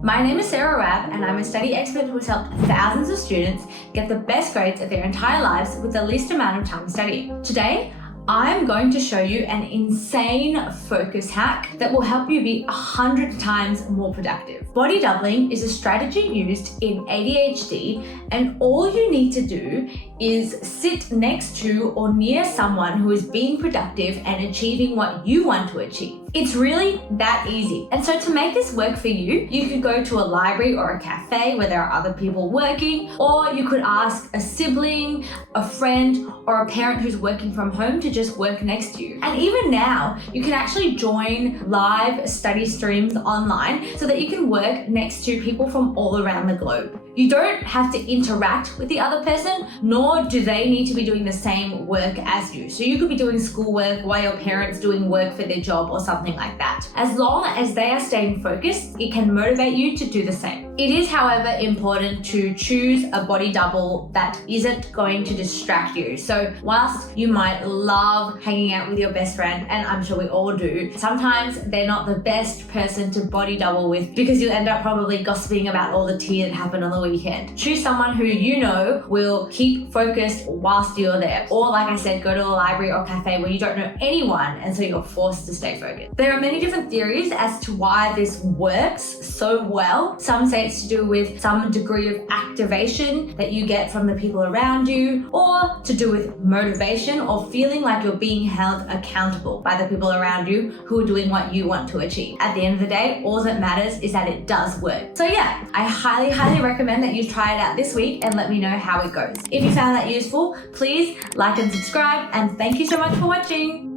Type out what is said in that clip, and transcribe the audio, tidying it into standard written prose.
My name is Sarah Rabb and I'm a study expert who has helped thousands of students get the best grades of their entire lives with the least amount of time studying. Today, I'm going to show you an insane focus hack that will help you be 100 times more productive. Body doubling is a strategy used in ADHD, and all you need to do is sit next to or near someone who is being productive and achieving what you want to achieve. It's really that easy. And so to make this work for you, you could go to a library or a cafe where there are other people working, or you could ask a sibling, a friend, or a parent who's working from home to just work next to you. And even now, you can actually join live study streams online so that you can work next to people from all around the globe. You don't have to interact with the other person, nor do they need to be doing the same work as you. So you could be doing schoolwork while your parents doing work for their job or something like that. As long as they are staying focused, it can motivate you to do the same. It is, however, important to choose a body double that isn't going to distract you. So whilst you might love hanging out with your best friend, and I'm sure we all do, sometimes they're not the best person to body double with because you'll end up probably gossiping about all the tea that happened on the weekend. Choose someone who you know will keep focused whilst you're there. Or like I said, go to a library or cafe where you don't know anyone and so you're forced to stay focused. There are many different theories as to why this works so well. Some say it's to do with some degree of activation that you get from the people around you, or to do with motivation or feeling like you're being held accountable by the people around you who are doing what you want to achieve. At the end of the day, all that matters is that it does work. So yeah, I highly recommend that you try it out this week and let me know how it goes. If you found that useful, please like and subscribe, and thank you so much for watching.